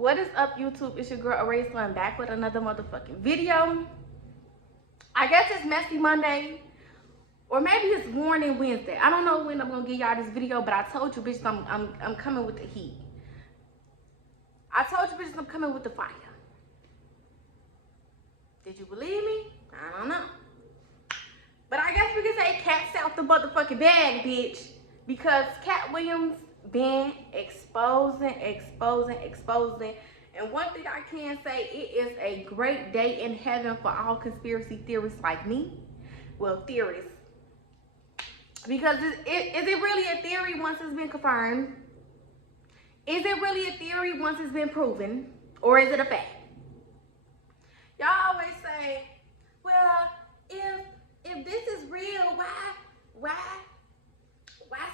What is up, YouTube? It's your girl Eraser. I'm back with another motherfucking video. I guess it's Messy Monday, or maybe it's Warning Wednesday. I don't know when I'm gonna give y'all this video, but I told you bitches I'm coming with the heat. I told you bitches I'm coming with the fire. Did you believe me? I don't know. But I guess we can say Katt's out the motherfucking bag, bitch. Because Katt Williams been exposing. And one thing I can say, it is a great day in heaven for all conspiracy theorists like me. Well, theorists. Because is it really a theory once it's been confirmed? Is it really a theory once it's been proven? Or is it a fact? Y'all always say, well, if this is real, why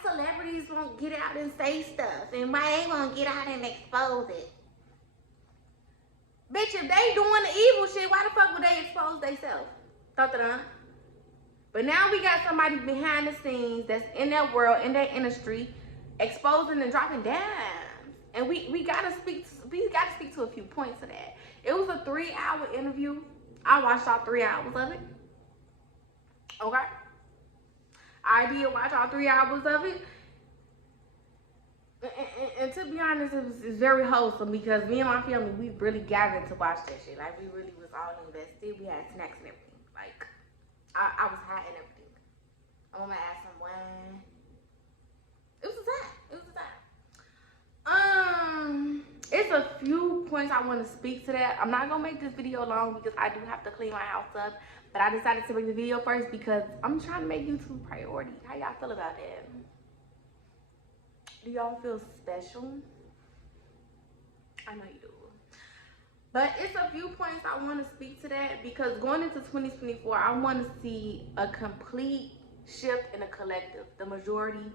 celebrities won't get out and say stuff, and why they won't get out and expose it? Bitch, if they doing the evil shit, why the fuck would they expose themselves? But now we got somebody behind the scenes that's in that world, in that industry, exposing and dropping dimes. And we gotta speak to a few points of that. It was a 3-hour interview. I watched all 3 hours of it. Okay? I did watch all 3 hours of it. And to be honest, it was very wholesome because me and my family, we really gathered to watch that shit. Like, we really was all invested. We had snacks and everything. Like, I was hot and everything. I'm gonna add some wine. It was a time. It's a few points I want to speak to that. I'm not gonna make this video long because I do have to clean my house up. But I decided to make the video first because I'm trying to make YouTube a priority. How y'all feel about that? Do y'all feel special? I know you do. But it's a few points I want to speak to that because going into 2024, I want to see a complete shift in the collective. The majority,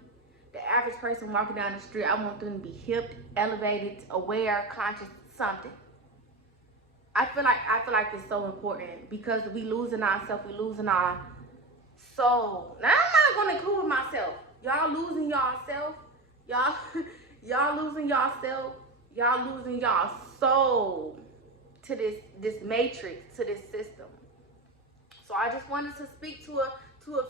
the average person walking down the street, I want them to be hip, elevated, aware, conscious, something. I feel like it's so important because we losing ourselves, we losing our soul. Now I'm not gonna include myself. Y'all losing yourself. Y'all losing yourself. Y'all losing y'all soul to this matrix, to this system. So I just wanted to speak to a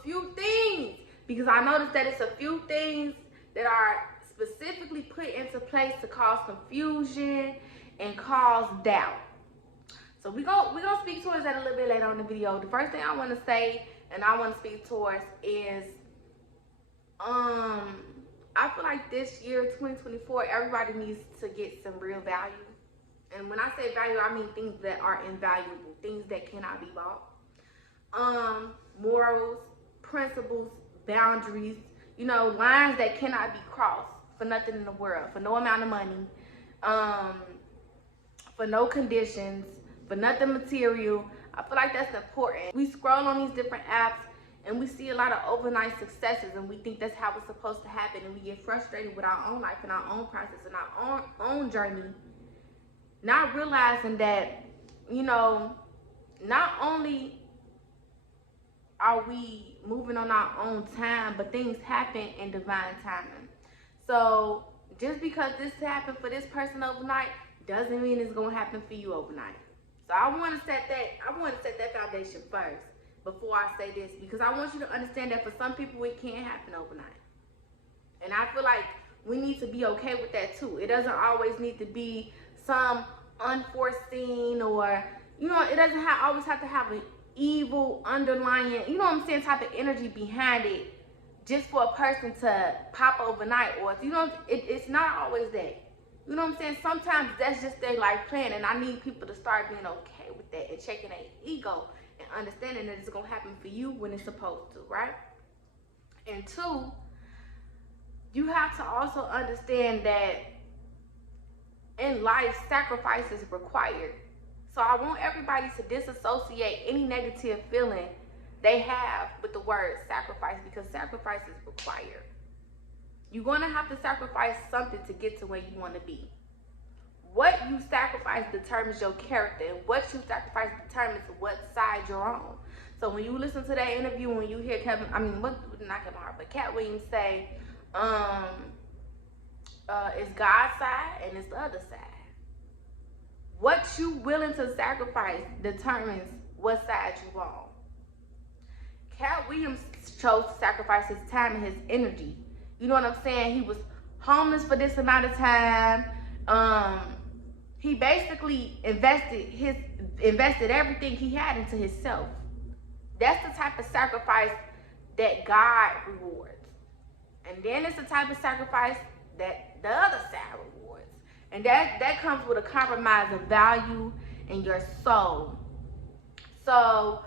few things because I noticed that it's a few things that are specifically put into place to cause confusion and cause doubt. So we're gonna speak towards that a little bit later on in the video. The first thing I want to say and I want to speak towards is I feel like this year, 2024, everybody needs to get some real value. And when I say value, I mean things that are invaluable, things that cannot be bought. Morals, principles, boundaries, you know, lines that cannot be crossed for nothing in the world, for no amount of money, for no conditions, for nothing material. I feel like that's important. We scroll on these different apps and we see a lot of overnight successes and we think that's how it's supposed to happen, and we get frustrated with our own life and our own process and our own journey, not realizing that, you know, not only are we moving on our own time, but things happen in divine timing. So just because this happened for this person overnight doesn't mean it's gonna happen for you overnight. So I want to set that foundation first before I say this, because I want you to understand that for some people it can't happen overnight. And I feel like we need to be okay with that too. It doesn't always need to be some unforeseen, or, you know, it doesn't always have to have an evil underlying, you know what I'm saying, type of energy behind it just for a person to pop overnight. Or, you know, it's not always that. You know what I'm saying? Sometimes that's just their life plan, and I need people to start being okay with that and checking their ego and understanding that it's gonna happen for you when it's supposed to, right? And two, you have to also understand that in life, sacrifice is required. So I want everybody to disassociate any negative feeling they have with the word sacrifice, because sacrifice is required. You're going to have to sacrifice something to get to where you want to be. What you sacrifice determines your character, and what you sacrifice determines what side you're on. So when you listen to that interview, when you hear Katt Williams say, it's God's side and it's the other side. you willing to sacrifice determines what side you on. Katt Williams chose to sacrifice his time and his energy. You know what I'm saying? He was homeless for this amount of time. He basically invested everything he had into himself. That's the type of sacrifice that God rewards. And then it's the type of sacrifice that the other side rewards. And that comes with a compromise of value in your soul. So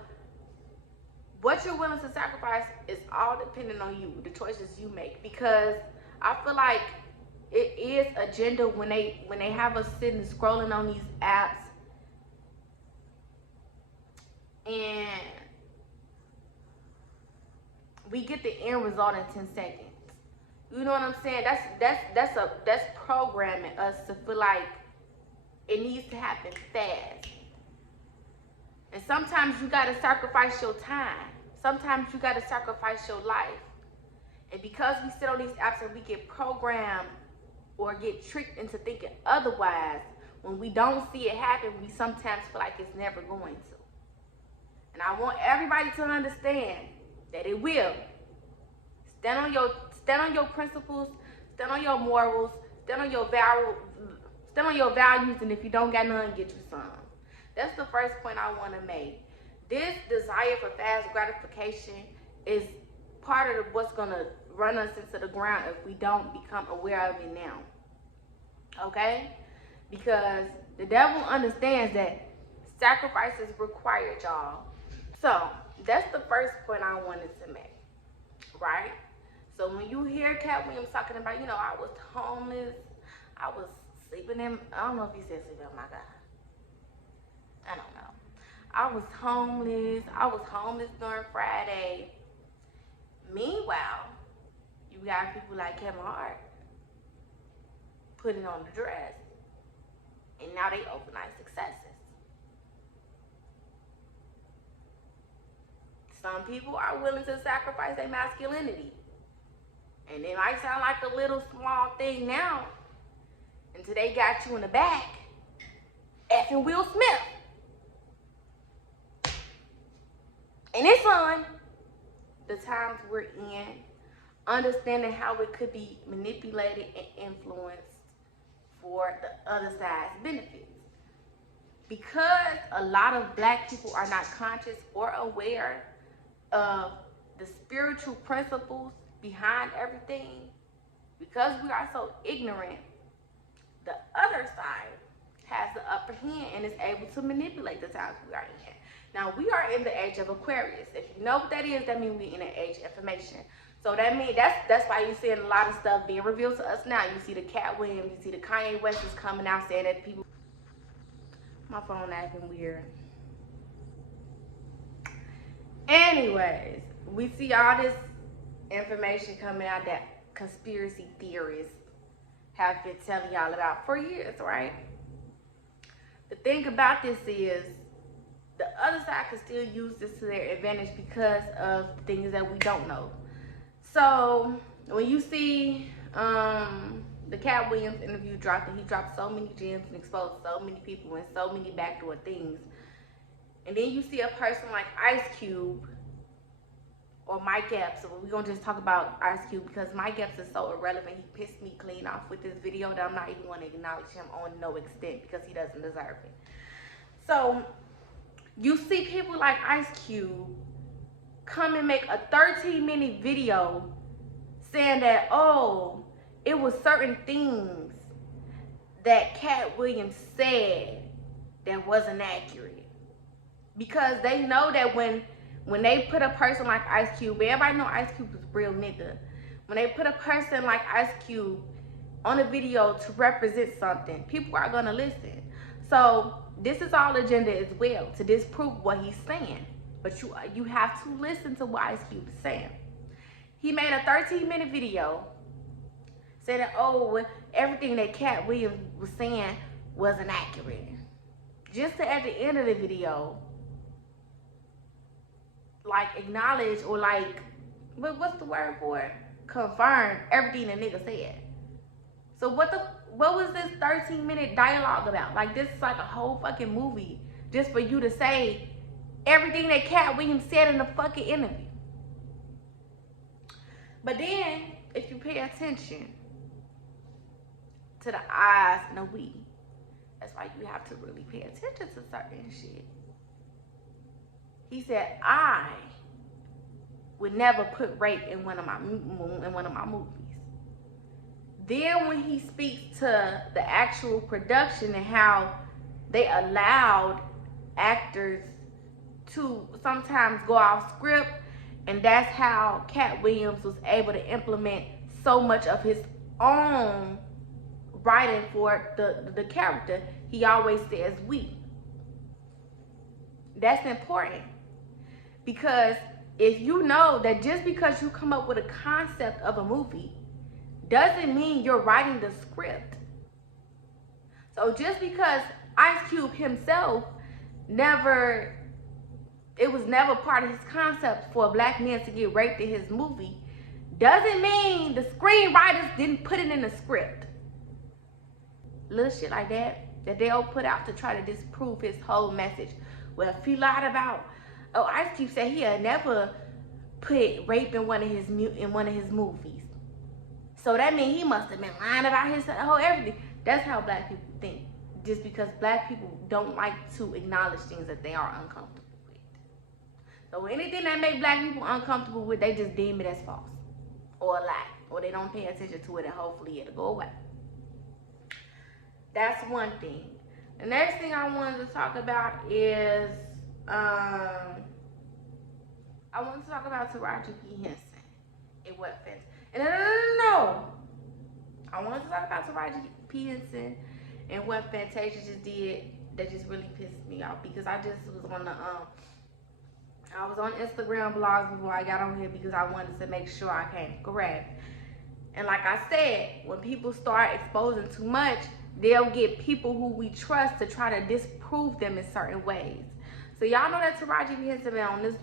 what you're willing to sacrifice is all dependent on you, the choices you make. Because I feel like it is agenda when they have us sitting scrolling on these apps, and we get the end result in 10 seconds. You know what I'm saying? That's programming us to feel like it needs to happen fast. And sometimes you gotta sacrifice your time. Sometimes you gotta sacrifice your life. And because we sit on these apps and we get programmed or get tricked into thinking otherwise, when we don't see it happen, we sometimes feel like it's never going to. And I want everybody to understand that it will. Stand on your principles, stand on your morals, stand on your values, and if you don't got none, get you some. That's the first point I want to make. This desire for fast gratification is part of what's going to run us into the ground if we don't become aware of it now. Okay? Because the devil understands that sacrifice is required, y'all. So that's the first point I wanted to make, right? So when you hear Katt Williams talking about, I was homeless, I was sleeping in, I don't know if he said sleeping, oh my God. I don't know. I was homeless during Friday. Meanwhile, you got people like Kevin Hart putting on the dress, and now they overnight successes. Some people are willing to sacrifice their masculinity, and it might sound like a little small thing now, until they got you in the back, effing Will Smith. And it's on the times we're in, understanding how it could be manipulated and influenced for the other side's benefits. Because a lot of Black people are not conscious or aware of the spiritual principles behind everything, because we are so ignorant, the other side has the upper hand and is able to manipulate the times we are in. Now, we are in the age of Aquarius. If you know what that is, that means we're in an age of information. So that means that's why you're seeing a lot of stuff being revealed to us now. You see the Katt Williams, you see the Kanye West is coming out saying that people. My phone acting weird. Anyways, we see all this information coming out that conspiracy theorists have been telling y'all about for years, right? The thing about this is, the other side can still use this to their advantage because of things that we don't know. So when you see the Katt Williams interview dropped, and he dropped so many gems and exposed so many people and so many backdoor things, and then you see a person like Ice Cube or Mike Epps. So we're gonna just talk about Ice Cube because Mike Epps is so irrelevant. He pissed me clean off with this video that I'm not even gonna acknowledge him on no extent because he doesn't deserve it. So you see people like Ice Cube come and make a 13-minute video saying that, oh, it was certain things that Katt Williams said that wasn't accurate. Because they know that when they put a person like Ice Cube, everybody know Ice Cube is a real nigga. When they put a person like Ice Cube on a video to represent something, people are gonna listen. So this is all agenda as well, to disprove what he's saying. But you have to listen to what Ice Cube is saying. He made a 13-minute video saying that, oh, everything that Katt Williams was saying wasn't accurate. Just to, at the end of the video, like, acknowledge or like, what's the word for it? Confirm everything the nigga said. So what what was this 13-minute dialogue about? Like, this is like a whole fucking movie just for you to say everything that Katt Williams said in the fucking interview. But then, if you pay attention to the eyes and the we, that's why you have to really pay attention to certain shit. He said, I would never put rape in one of my movies. Then when he speaks to the actual production and how they allowed actors to sometimes go off script, and that's how Katt Williams was able to implement so much of his own writing for the character, he always says we. That's important, because if you know that just because you come up with a concept of a movie doesn't mean you're writing the script. So just because Ice Cube himself it was never part of his concept for a black man to get raped in his movie, doesn't mean the screenwriters didn't put it in the script. Little shit like that they'll put out to try to disprove his whole message. Well, if he lied about, Ice Cube said he had never put rape in one of his movies. So that means he must have been lying about his whole everything. That's how black people think. Just because black people don't like to acknowledge things that they are uncomfortable with. So anything that make black people uncomfortable with, they just deem it as false or a lie, or they don't pay attention to it, and hopefully it'll go away. That's one thing. The next thing I wanted to talk about is I want to talk about Taraji P. Henson and what fence. And no. I wanted to talk about Taraji P. Henson and what Fantasia just did that just really pissed me off, because I just was on I was on Instagram blogs before I got on here because I wanted to make sure I came correct. And like I said, when people start exposing too much, they'll get people who we trust to try to disprove them in certain ways. So y'all know that Taraji P. Henson been on this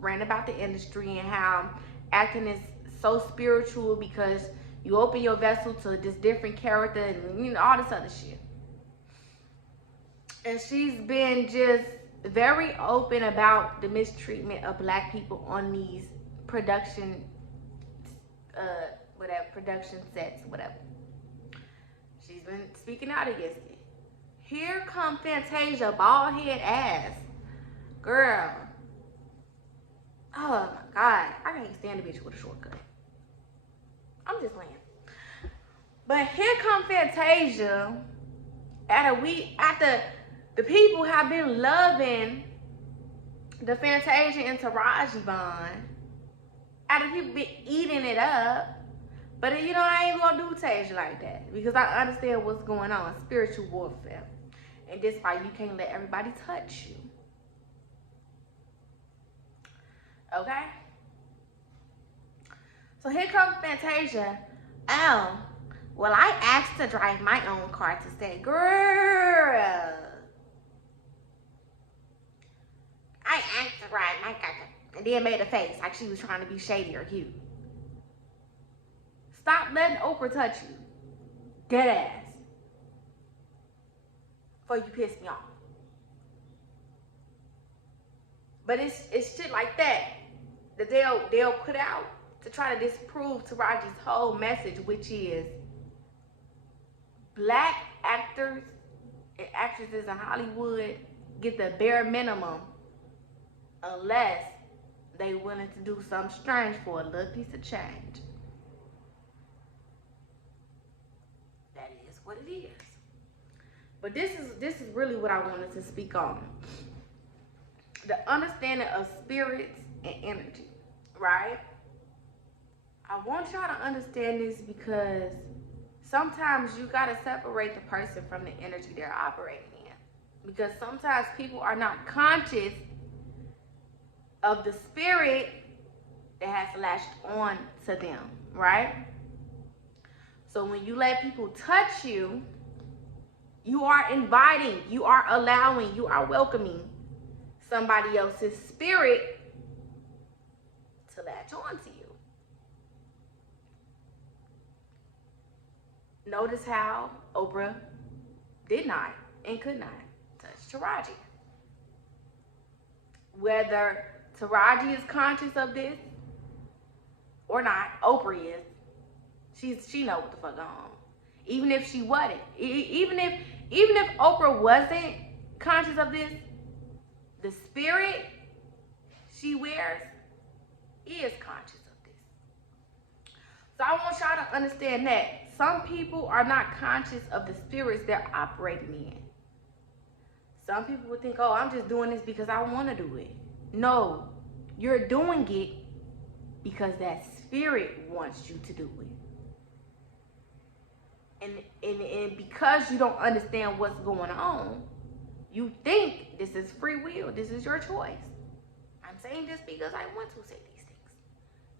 rant about the industry and how acting is so spiritual because you open your vessel to this different character and all this other shit. And she's been just very open about the mistreatment of black people on these production sets, whatever. She's been speaking out against it. Here come Fantasia, bald head ass. Girl. Oh my God. I can't stand a bitch with a shortcut. I'm just playing. But here come Fantasia after the people have been loving the Fantasia and Taraji bond. After people been eating it up. But I ain't gonna do Tasia like that, because I understand what's going on, spiritual warfare. And that's why you can't let everybody touch you. Okay? So here comes Fantasia. Oh, well, I asked to drive my own car to say, girl, I asked to drive my car. And then made a face like she was trying to be shady or cute. Stop letting Oprah touch you. Dead ass. Before you piss me off. But it's shit like that they'll put out to try to disprove Taraji's whole message, which is black actors and actresses in Hollywood get the bare minimum unless they willing to do something strange for a little piece of change. That is what it is. But this is really what I wanted to speak on. The understanding of spirits and energy, right? I want y'all to understand this because sometimes you gotta separate the person from the energy they're operating in. Because sometimes people are not conscious of the spirit that has latched on to them, right? So when you let people touch you, you are inviting, you are allowing, you are welcoming somebody else's spirit to latch on to you. Notice how Oprah did not and could not touch Taraji. Whether Taraji is conscious of this or not, Oprah is. She know what the fuck going on. Even if she wasn't, even if Oprah wasn't conscious of this, the spirit she wears is conscious of this. So I want y'all to understand that some people are not conscious of the spirits they're operating in. Some people would think, oh, I'm just doing this because I want to do it. No, you're doing it because that spirit wants you to do it. And because you don't understand what's going on, you think this is free will, this is your choice. I'm saying this because I want to say these things.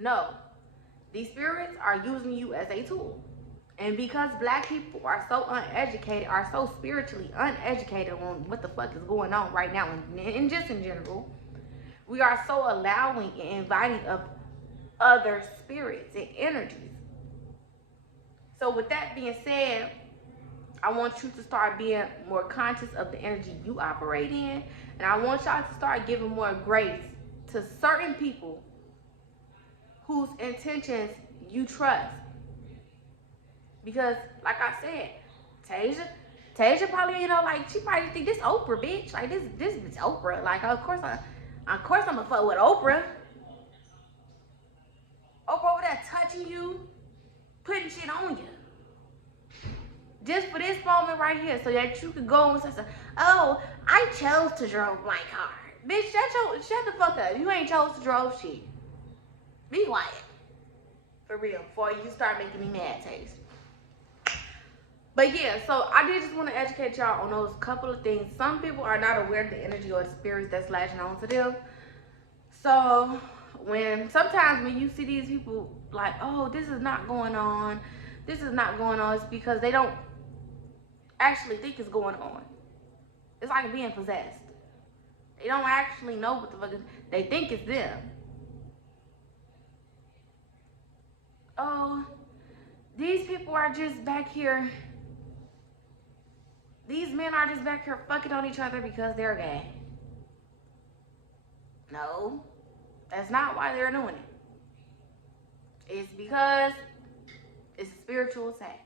No, these spirits are using you as a tool. And because black people are so uneducated, are so spiritually uneducated on what the fuck is going on right now, and just in general, we are so allowing and inviting of other spirits and energies. So with that being said, I want you to start being more conscious of the energy you operate in. And I want y'all to start giving more grace to certain people whose intentions you trust. Because, like I said, Tasia probably, she probably think this Oprah, bitch. Like, this bitch Oprah. Like, of course I'm gonna fuck with Oprah. Oprah over there touching you, putting shit on you. Just for this moment right here, so that you could go and say, oh, I chose to drove my car. Bitch, shut the fuck up. You ain't chose to drove shit. Be quiet. For real, before you start making me mad, Taste. But yeah, so I did just want to educate y'all on those couple of things. Some people are not aware of the energy or the spirits that's latching on to them. So sometimes when you see these people like, oh, this is not going on, it's because they don't actually think it's going on. It's like being possessed. They don't actually know what the fuck they think it's them. Oh, these people are just back here. These men are just back here fucking on each other because they're gay. No, that's not why they're doing it. It's because it's a spiritual attack.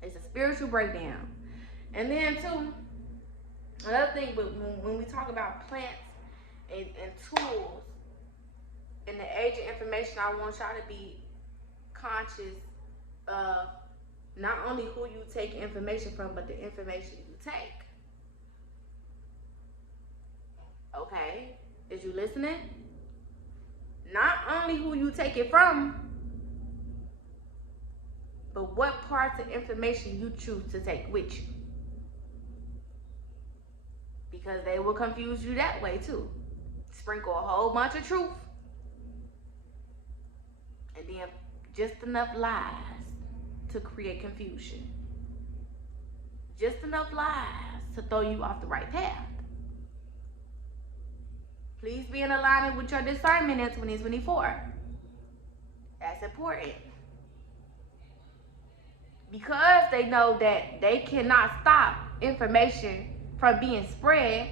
It's a spiritual breakdown. And then too, another thing, when we talk about plants and tools, in the age of information, I want y'all to be conscious of not only who you take information from, but the information you take. Okay, is you listening? Not only who you take it from, but what parts of information you choose to take with you. Because they will confuse you that way too. Sprinkle a whole bunch of truth, and then just enough lies to create confusion. Just enough lies to throw you off the right path. Please be in alignment with your discernment in 2024. That's important. Because they know that they cannot stop information from being spread,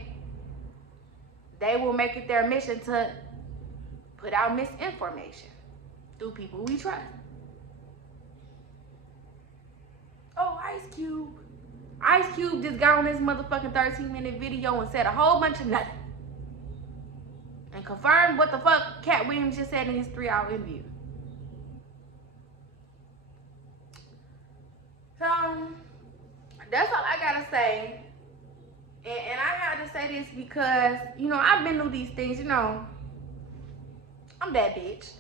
they will make it their mission to put out misinformation through people we trust. Oh, Ice Cube. Ice Cube just got on this motherfucking 13-minute video and said a whole bunch of nothing. And confirmed what the fuck Katt Williams just said in his 3-hour interview. So, that's all I gotta say. And I had to say this because, I've been through these things, I'm that bitch.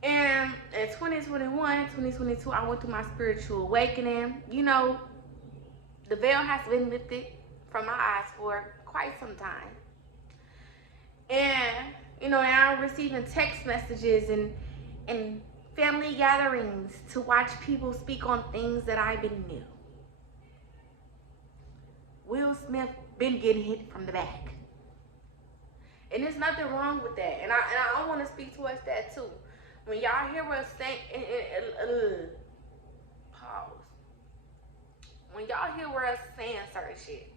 And in 2021, 2022, I went through my spiritual awakening. The veil has been lifted from my eyes for quite some time. And, now I'm receiving text messages and family gatherings to watch people speak on things that I've been new. Will Smith been getting hit from the back. And there's nothing wrong with that. And I want to speak towards that too. When y'all hear us saying, when y'all hear us saying certain shit,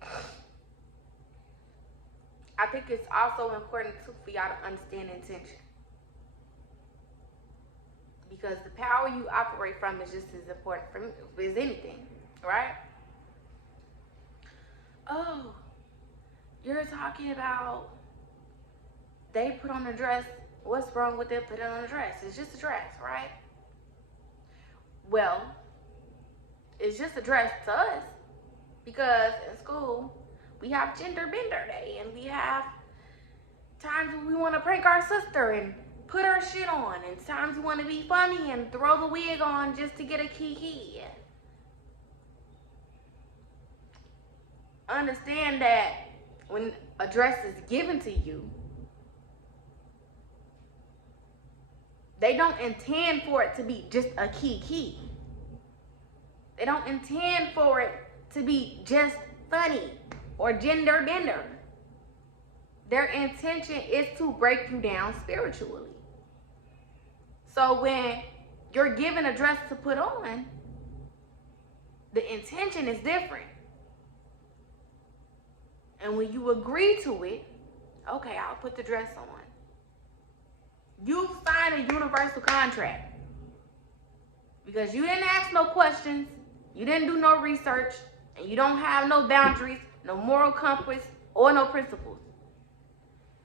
I think it's also important too for y'all to understand intention. Because the power you operate from is just as important for me as anything, right? Oh, you're talking about they put on a dress. What's wrong with them putting on a dress? It's just a dress, right? Well, it's just a dress to us because in school we have gender bender day and we have times when we want to prank our sister and put her shit on, and times we want to be funny and throw the wig on just to get a kiki. Understand that when a dress is given to you, they don't intend for it to be just a kiki. They don't intend for it to be just funny or gender bender. Their intention is to break you down spiritually. So when you're given a dress to put on, the intention is different. And when you agree to it, okay, I'll put the dress on. You signed a universal contract because you didn't ask no questions, you didn't do no research, and you don't have no boundaries, no moral compass, or no principles.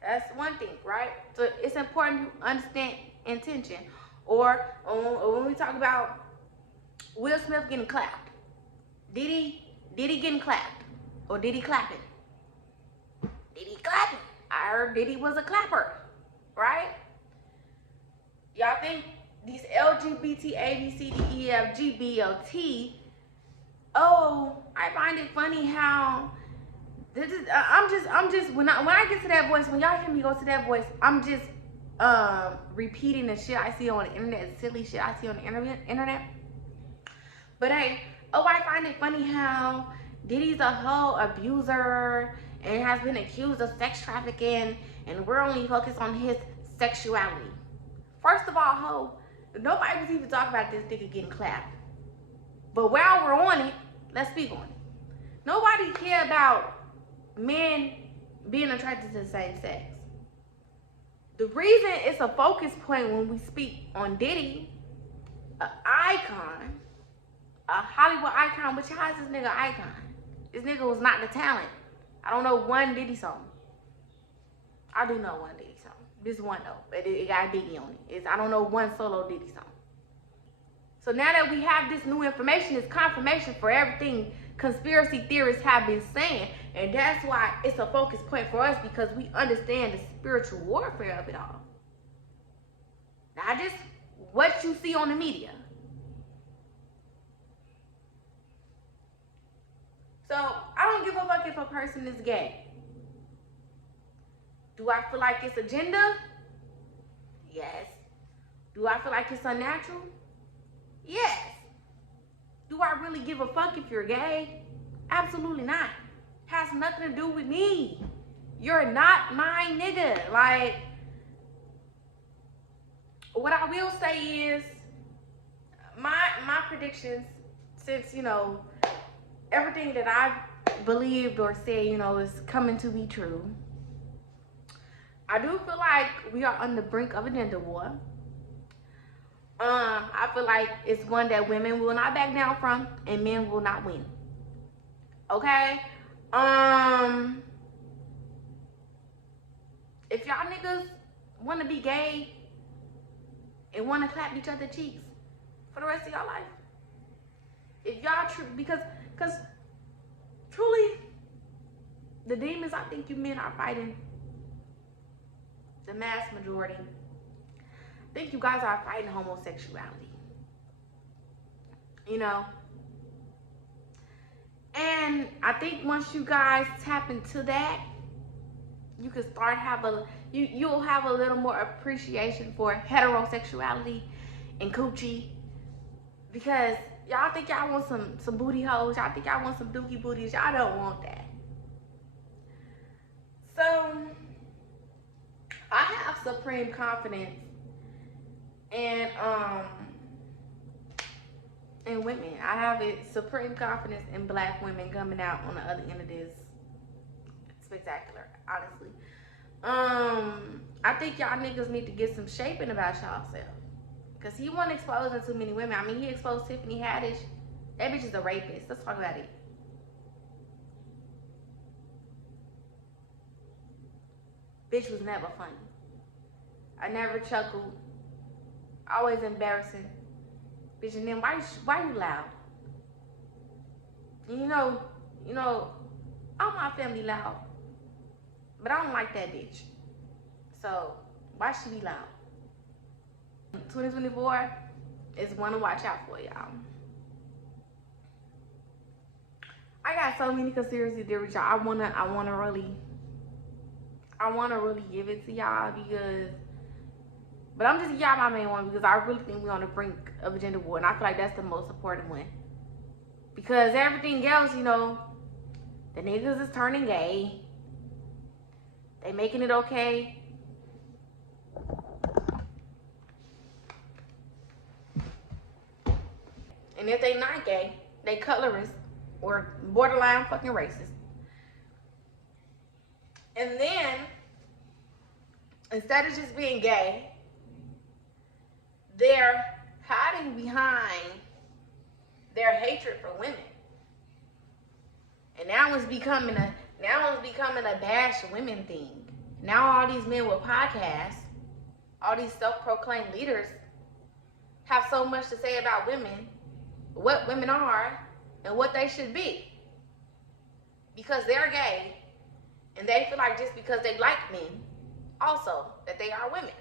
That's one thing, right? So it's important you understand intention. Or when we talk about Will Smith getting clapped, did he getting clapped? Or did he clap it? Did he clap it? I heard Diddy was a clapper, right? Y'all think these LGBT, A, B, C, D, E, F, G, B, L, T, oh, I find it funny how this is, I'm just when I get to that voice, when y'all hear me go to that voice, I'm just repeating the shit I see on the internet, silly shit I see on the internet. But hey, oh, I find it funny how Diddy's a whole abuser and has been accused of sex trafficking, and we're only focused on his sexuality. First of all, ho, nobody was even talking about this nigga getting clapped. But while we're on it, let's speak on it. Nobody care about men being attracted to the same sex. The reason it's a focus point when we speak on Diddy, an icon, a Hollywood icon, which how is this nigga icon? This nigga was not the talent. I don't know one Diddy song. I do know one Diddy song. This one though, but it got Biggie on it. I don't know one solo Diddy song. So now that we have this new information, it's confirmation for everything conspiracy theorists have been saying. And that's why it's a focus point for us, because we understand the spiritual warfare of it all. Not just what you see on the media. So I don't give a fuck if a person is gay. Do I feel like it's agenda? Yes. Do I feel like it's unnatural? Yes. Do I really give a fuck if you're gay? Absolutely not. Has nothing to do with me. You're not my nigga. Like, what I will say is, my predictions, since, you know, everything that I've believed or said, you know, is coming to be true. I do feel like we are on the brink of a gender war. I feel like it's one that women will not back down from and men will not win. Okay? If y'all niggas want to be gay and want to clap each other cheeks for the rest of y'all life, if y'all because truly the demons I think you men are fighting, the mass majority, I think you guys are fighting homosexuality. You know? And I think once you guys tap into that, you can start you'll have a little more appreciation for heterosexuality and coochie. Because y'all think y'all want some booty hoes, y'all think y'all want some dookie booties, y'all don't want that. So I have supreme confidence and and women. I have it supreme confidence in black women coming out on the other end of this. Spectacular, honestly. I think y'all niggas need to get some shaping about y'all self. Cause he wasn't exposing too many women. I mean, he exposed Tiffany Haddish. That bitch is a rapist. Let's talk about it. Bitch was never funny. I never chuckled. Always embarrassing. Bitch, and then why you loud? You know, all my family loud. But I don't like that bitch. So, why should be loud? 2024 is one to watch out for, y'all. I got so many conspiracy theories, y'all. I wanna really give it to y'all because, but I'm just y'all my main one because I really think we're on the brink of a gender war, and I feel like that's the most important one. Because everything else, you know, the niggas is turning gay. They making it okay. And if they not gay, they colorist or borderline fucking racist. And then, instead of just being gay, they're hiding behind their hatred for women. And now it's becoming a bash women thing. Now all these men with podcasts, all these self-proclaimed leaders have so much to say about women, what women are, and what they should be. Because they're gay, and they feel like just because they like men, also, that they are women.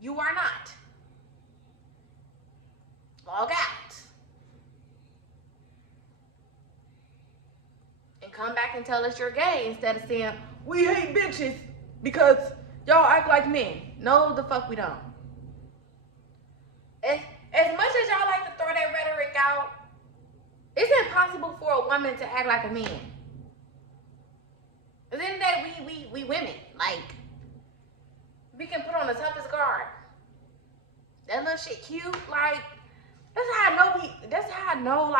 You are not. Log out. And come back and tell us you're gay instead of saying, we hate bitches because y'all act like men. No, the fuck we don't. As much as y'all like to throw that rhetoric out, it's impossible for a woman to act like a man. At the end of the day, we women. Like, we can put on the toughest guard. That little shit cute. Like, that's how I know,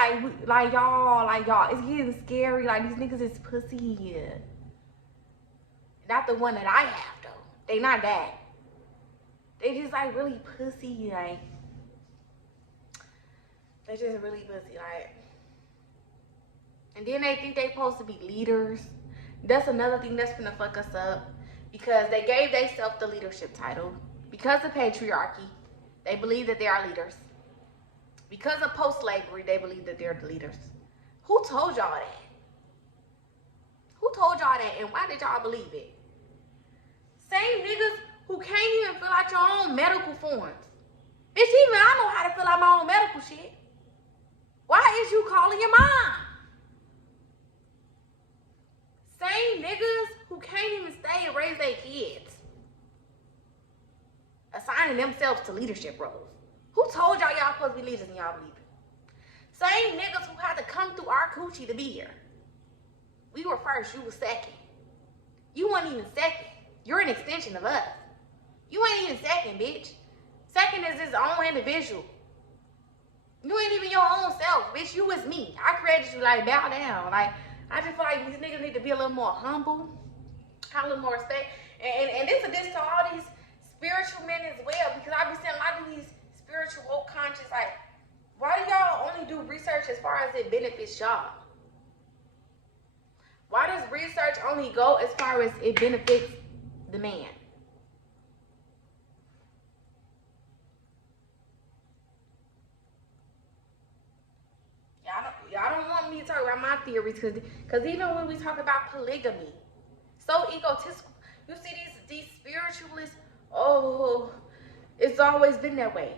like y'all, it's getting scary. Like, these niggas is pussy here. Not the one that I have, though. They not that. They just, like, really pussy, like. They just really pussy, like. And then they think they supposed to be leaders. That's another thing that's gonna fuck us up. Because they gave themselves the leadership title. Because of patriarchy, they believe that they are leaders. Because of post-slavery, they believe that they're the leaders. Who told y'all that? Who told y'all that, and why did y'all believe it? Same niggas who can't even fill out your own medical forms. Bitch, even I know how to fill out my own medical shit. Why is you calling your mom? Same niggas who can't even stay and raise their kids. Assigning themselves to leadership roles. Who told y'all supposed to be leaders and y'all believe it? Same niggas who had to come through our coochie to be here. We were first, you were second. You weren't even second. You're an extension of us. You ain't even second, bitch. Second is his own individual. You ain't even your own self, bitch. You is me. I created you, like, bow down. Like, I just feel like these niggas need to be a little more humble, have a little more respect. And this to all these spiritual men as well, because I be seeing a lot of these spiritual, woke conscious, like, why do y'all only do research as far as it benefits y'all? Why does research only go as far as it benefits the man? Y'all don't want me to talk about my theories, because even when we talk about polygamy, so egotistical. You see these spiritualists, oh, it's always been that way.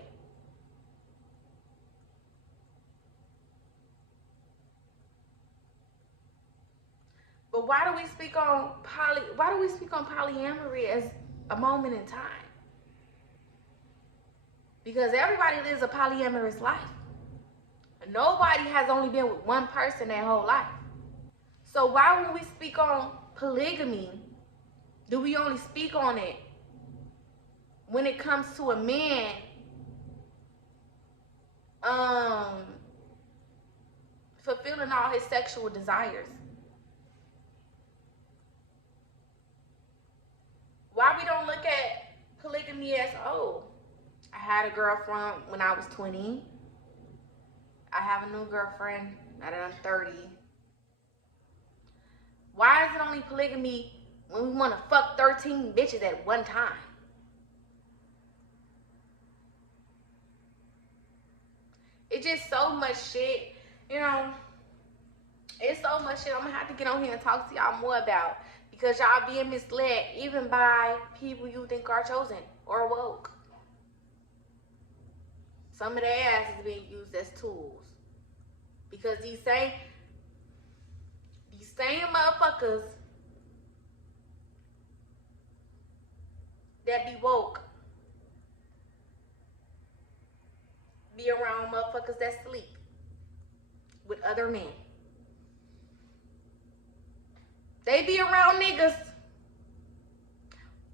But why do we speak on polyamory as a moment in time? Because everybody lives a polyamorous life. Nobody has only been with one person their whole life. So why when we speak on polygamy, do we only speak on it when it comes to a man fulfilling all his sexual desires. Why we don't look at polygamy as, oh, I had a girlfriend when I was 20. I have a new girlfriend now that I'm 30. Why is it only polygamy when we want to fuck 13 bitches at one time? It's just so much shit, you know. It's so much shit I'm gonna have to get on here and talk to y'all more about, because y'all being misled even by people you think are chosen or woke. Some of their ass is being used as tools, because these same motherfuckers that be woke be around motherfuckers that sleep with other men. They be around niggas.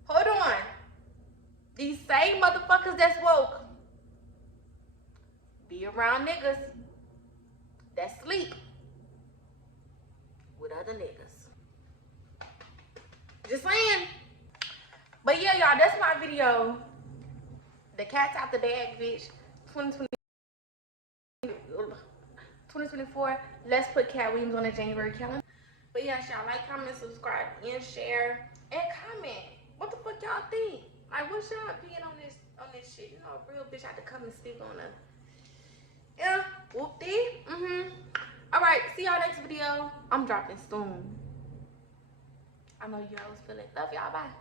Hold on. These same motherfuckers that's woke be around niggas that sleep with other niggas. Just saying. But yeah, y'all, that's my video. The cat's out the bag, bitch. 2024. Let's put Katt Williams on the January calendar. But yeah, y'all, like, comment, subscribe, and share, and comment. What the fuck y'all think? Like, what's y'all opinion on this shit? You know, a real bitch had to come and speak on a, yeah, whoop-dee. All right, see y'all next video. I'm dropping soon. I know you always feel it. Love y'all. Bye.